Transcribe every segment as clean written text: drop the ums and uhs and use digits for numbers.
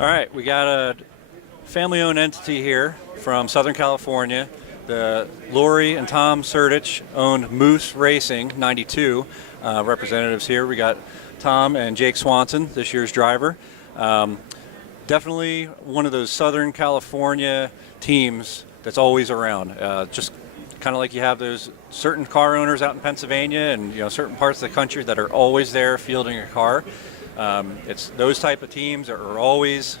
All right, we got a family-owned entity here from Southern California. The Lori and Tom Sertich owned Moose Racing 92 representatives here. We got Tom and Jake Swanson, this year's driver. Definitely one of those Southern California teams that's always around. Just kind of like you have those certain car owners out in Pennsylvania and certain parts of the country that are always there fielding a car. It's those type of teams that are always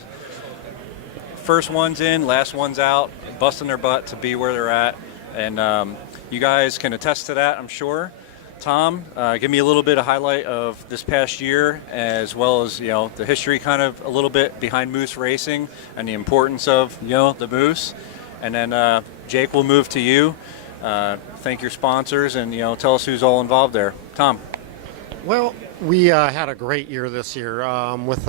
first ones in, last ones out, busting their butt to be where they're at. And you guys can attest to that, I'm sure. Tom, give me a little bit of highlight of this past year, as well as the history, kind of a little bit behind Moose Racing and the importance of the Moose. And then Jake, will move to you. Thank your sponsors and tell us who's all involved there. Tom. Well, we had a great year this year with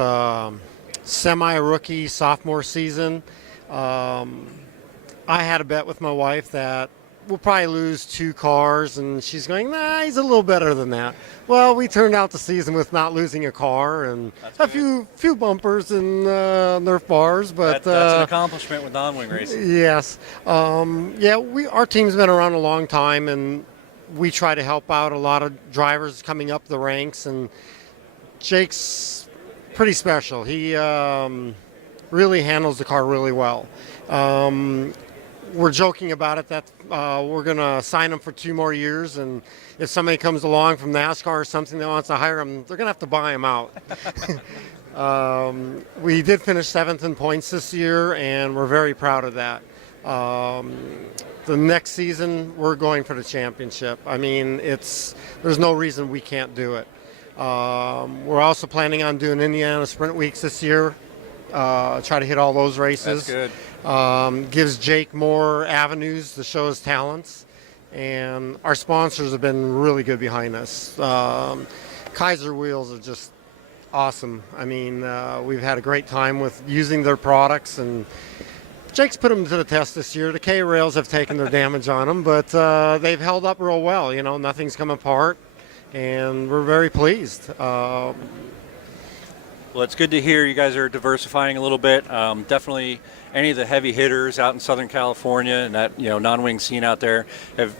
semi-rookie sophomore season. I had a bet with my wife that we'll probably lose 2 cars, and she's going, nah, he's a little better than that. Well, we turned out the season with not losing a car and a few bumpers and Nerf bars, but that's an accomplishment with non-wing racing. Yes, our team's been around a long time, and we try to help out a lot of drivers coming up the ranks, and Jake's pretty special. He really handles the car really well. We're joking about it that we're going to sign him for 2 more years, and if somebody comes along from NASCAR or something that wants to hire him, they're going to have to buy him out. We did finish 7th in points this year, and we're very proud of that. The next season, we're going for the championship. I mean, there's no reason we can't do it. We're also planning on doing Indiana Sprint Weeks this year. Try to hit all those races. That's good. Gives Jake more avenues to show his talents, and our sponsors have been really good behind us. Kaiser Wheels are just awesome. I mean, we've had a great time with using their products, and Jake's put them to the test this year. The K-rails have taken their damage on them, but they've held up real well. Nothing's come apart, and we're very pleased. Well, it's good to hear you guys are diversifying a little bit. Definitely any of the heavy hitters out in Southern California and that non-wing scene out there have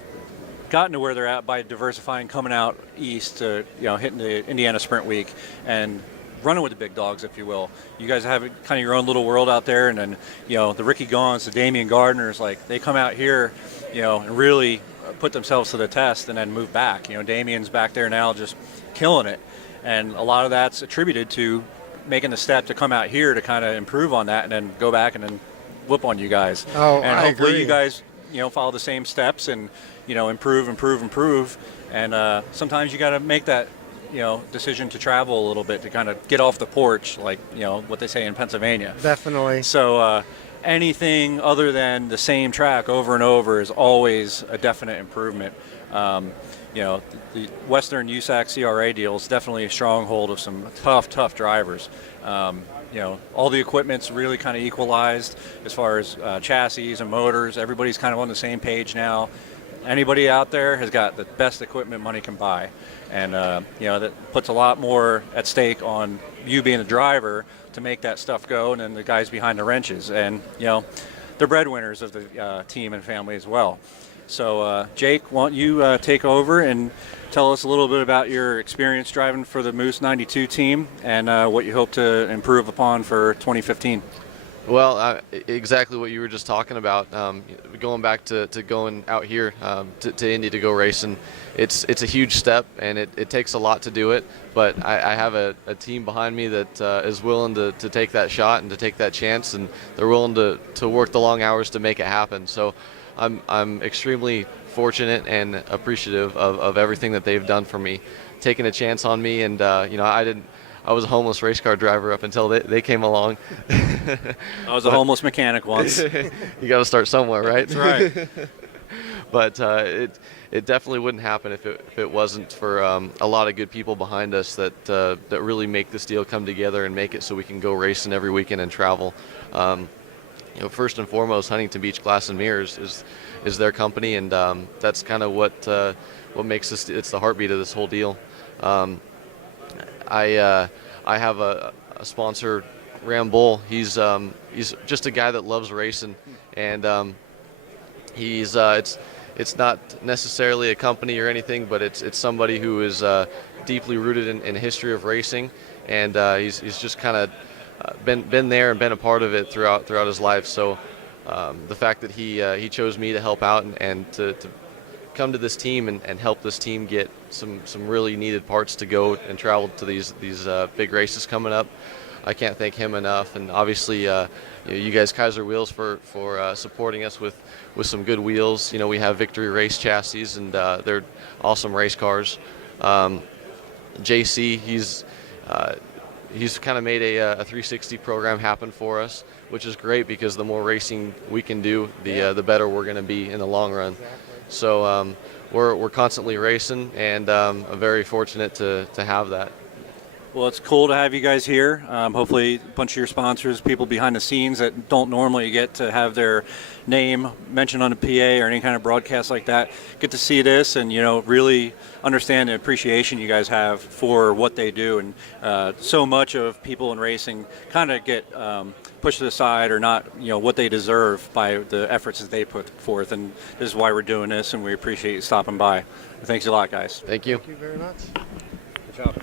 gotten to where they're at by diversifying, coming out east to hitting the Indiana Sprint Week and running with the big dogs, if you will. You guys have kind of your own little world out there, and then the Ricky Gaughan's, the Damian Gardners, like they come out here, and really put themselves to the test and then move back. Damian's back there now just killing it, and a lot of that's attributed to making the step to come out here to kind of improve on that and then go back and then whoop on you guys. Oh, and I hopefully agree. you guys follow the same steps and improve, and sometimes you got to make that decision to travel a little bit to kind of get off the porch, like what they say in Pennsylvania. Definitely. So anything other than the same track over and over is always a definite improvement. The Western USAC CRA deal is definitely a stronghold of some tough drivers. All the equipment's really kind of equalized as far as chassis and motors. Everybody's kind of on the same page now. Anybody out there has got the best equipment money can buy. And, that puts a lot more at stake on you being the driver to make that stuff go, and then the guys behind the wrenches. And, they're breadwinners of the team and family as well. So, Jake, why don't you take over and tell us a little bit about your experience driving for the Moose 92 team and what you hope to improve upon for 2015. Well, exactly what you were just talking about. Going back to going out here to Indy to go racing, it's a huge step, and it takes a lot to do it. But I have a team behind me that is willing to take that shot and to take that chance, and they're willing to work the long hours to make it happen. So I'm extremely fortunate and appreciative of everything that they've done for me, taking a chance on me. And I was a homeless race car driver up until they came along. I was a homeless mechanic once. You got to start somewhere, right? That's right. But it definitely wouldn't happen if it wasn't for a lot of good people behind us that really make this deal come together and make it so we can go racing every weekend and travel. First and foremost, Huntington Beach Glass and Mirrors is their company, and that's kind of what makes this. It's the heartbeat of this whole deal. I have a sponsor Rambull. He's just a guy that loves racing, and it's not necessarily a company or anything, but it's somebody who is deeply rooted in history of racing, and he's just kind of been there and been a part of it throughout his life. So the fact that he chose me to help out and to come to this team and help this team get some really needed parts to go and travel to these big races coming up, I can't thank him enough. And obviously, you guys, Kaiser Wheels, for supporting us with some good wheels. We have Victory Race chassis, and they're awesome race cars. JC, he's kind of made a 360 program happen for us, which is great because the more racing we can do, the better we're going to be in the long run. Exactly. So we're constantly racing, and I'm very fortunate to have that. Well, it's cool to have you guys here. Hopefully, a bunch of your sponsors, people behind the scenes that don't normally get to have their name mentioned on a PA or any kind of broadcast like that, get to see this and really understand the appreciation you guys have for what they do. And so much of people in racing kind of get pushed aside or not, what they deserve by the efforts that they put forth. And this is why we're doing this, and we appreciate you stopping by. Thanks a lot, guys. Thank you. Thank you very much. Good job.